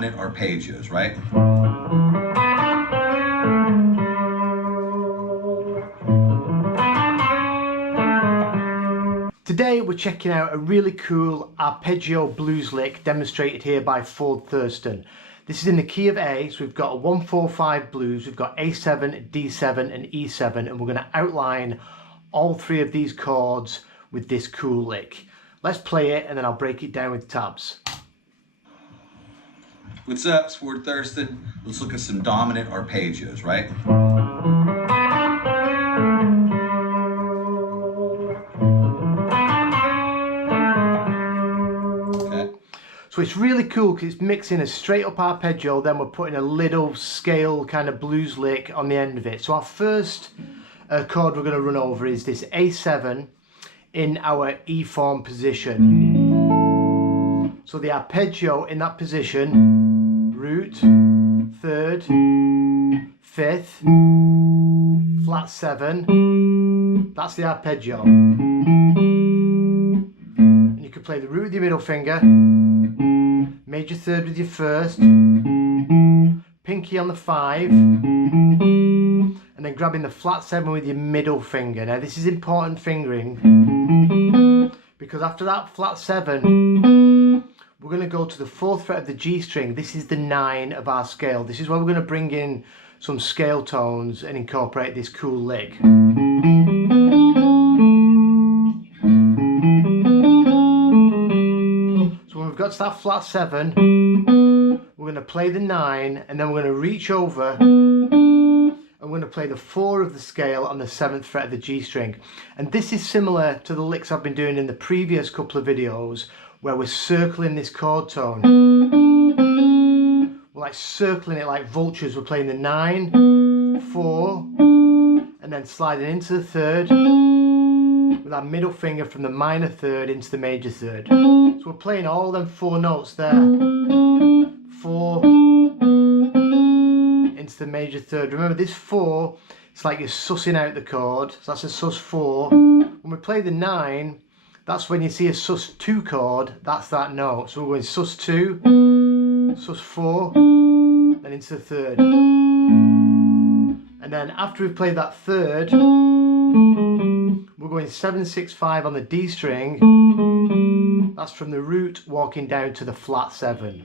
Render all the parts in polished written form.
dominant arpeggios, right? Today we're checking out a really cool arpeggio blues lick demonstrated here by Ford Thurston. This is in the key of A, so we've got a 1-4-5 blues, we've got A7, D7 and E7, and we're going to outline all three of these chords with this cool lick. Let's play it and then I'll break it down with tabs. What's up, it's Ford Thurston. Let's look at some dominant arpeggios, right? So it's really cool because it's mixing a straight up arpeggio, then we're putting a little scale kind of blues lick on the end of it. So our first chord we're going to run over is this A7 in our E form position. So the arpeggio in that position, root, third, fifth, flat 7, that's the arpeggio. And you can play the root with your middle finger, major third with your first, pinky on the 5, and then grabbing the flat 7 with your middle finger. Now this is important fingering because after that flat 7 we're going to go to the 4th fret of the G string. This is the 9 of our scale. This is where we're going to bring in some scale tones and incorporate this cool lick. We've got to that flat 7, we're going to play the 9 and then we're going to reach over and we're going to play the 4 of the scale on the 7th fret of the G string. And this is similar to the licks I've been doing in the previous couple of videos where we're circling this chord tone. We're like circling it like vultures. We're playing the 9, 4 and then sliding into the 3rd with our middle finger from the minor 3rd into the major 3rd. So we're playing all them 4 notes there. 4 into the major 3rd. Remember this 4, it's like you're sussing out the chord. So that's a sus 4. When we play the 9, that's when you see a sus 2 chord, that's that note. So we're going sus 2, sus 4, then into the 3rd. And then after we've played that 3rd, we're going 7, 6, 5 on the D string. That's from the root walking down to the flat 7.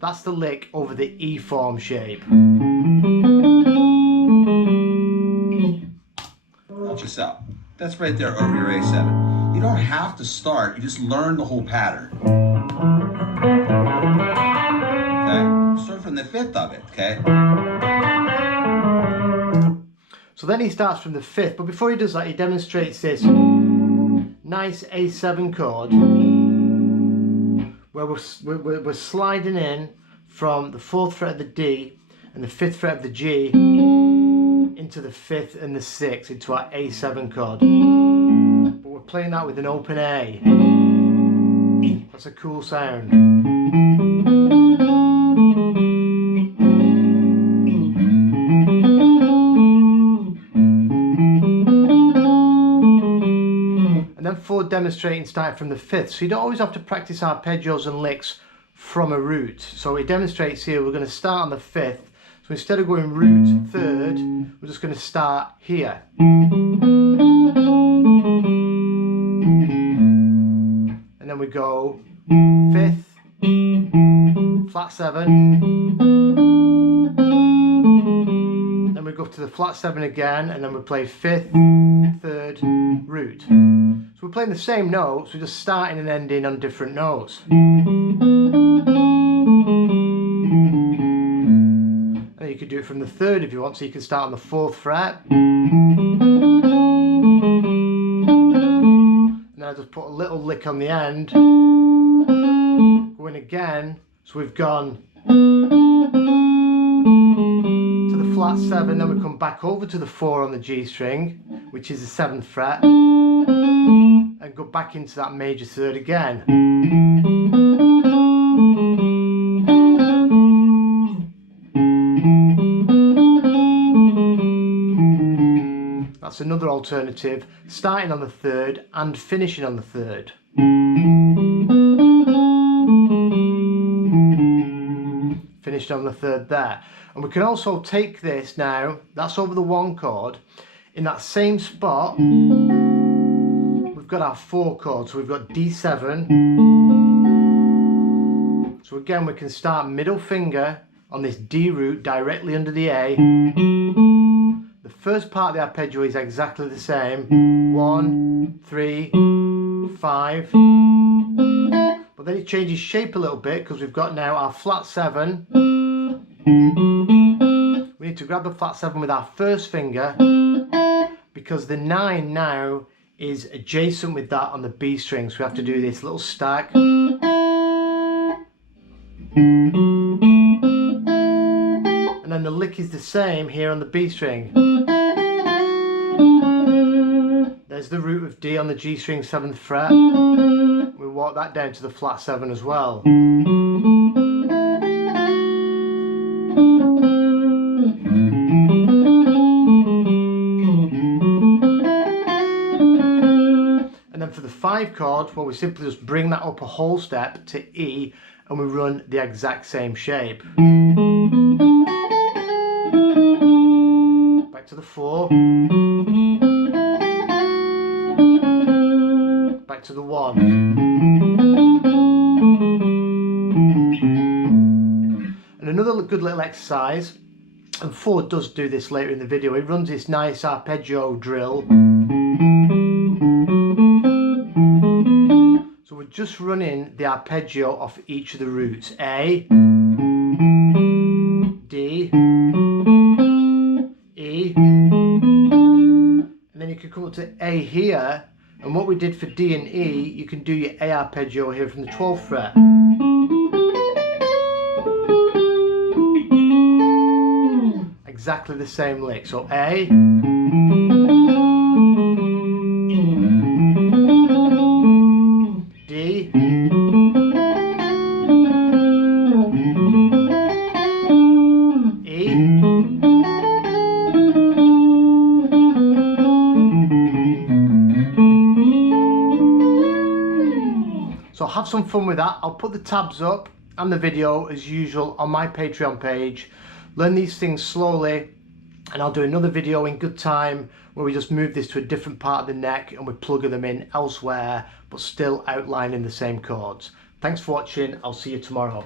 That's the lick over the E form shape. Watch this out. That's right there over your A7. You don't have to start, you just learn the whole pattern. Okay? Start from the 5th of it, okay? So then he starts from the 5th, but before he does that, he demonstrates this nice A7 chord where we're sliding in from the 4th fret of the D and the 5th fret of the G into the 5th and the 6th into our A7 chord. But we're playing that with an open A. That's a cool sound. And then Ford demonstrating starting from the 5th. So you don't always have to practice arpeggios and licks from a root. So he demonstrates here, we're going to start on the 5th. So instead of going root 3rd, we're just going to start here. And then we go 5th, flat 7. Then we go to the flat 7 again, and then we play 5th, 3rd, root. So we're playing the same notes, we're just starting and ending on different notes. And you could do it from the 3rd if you want, so you can start on the 4th fret. And then I just put a little lick on the end. Go in again, so we've gone to the flat 7, then we come back over to the 4 on the G string, which is the 7th fret, and go back into that major 3rd again. That's another alternative, starting on the 3rd and finishing on the 3rd. finished on the third there. And we can also take this now, that's over the 1 chord, in that same spot we've got our 4 chords. So we've got D7. So again we can start middle finger on this D root directly under the A. The first part of the arpeggio is exactly the same, 1, 3, 5, but then it changes shape a little bit because we've got now our flat 7. We need to grab the flat 7 with our first finger because the 9 now is adjacent with that on the B string, so we have to do this little stack. And then the lick is the same here on the B string. There's the root of D on the G string 7th fret. We walk that down to the flat 7 as well. And then for the 5 chord, well, we simply just bring that up a whole step to E and we run the exact same shape. Back to the 4. Back to the 1. And another good little exercise, and Ford does do this later in the video, he runs this nice arpeggio drill. So we're just running the arpeggio off each of the roots. A, D, E, and then you can come up to A here, and what we did for D and E, you can do your A arpeggio here from the 12th fret. Exactly the same lick, so A, D, E, so have some fun with that. I'll put the tabs up and the video as usual on my Patreon page. Learn these things slowly, and I'll do another video in good time where we just move this to a different part of the neck and we plug them in elsewhere but still outlining the same chords. Thanks for watching, I'll see you tomorrow.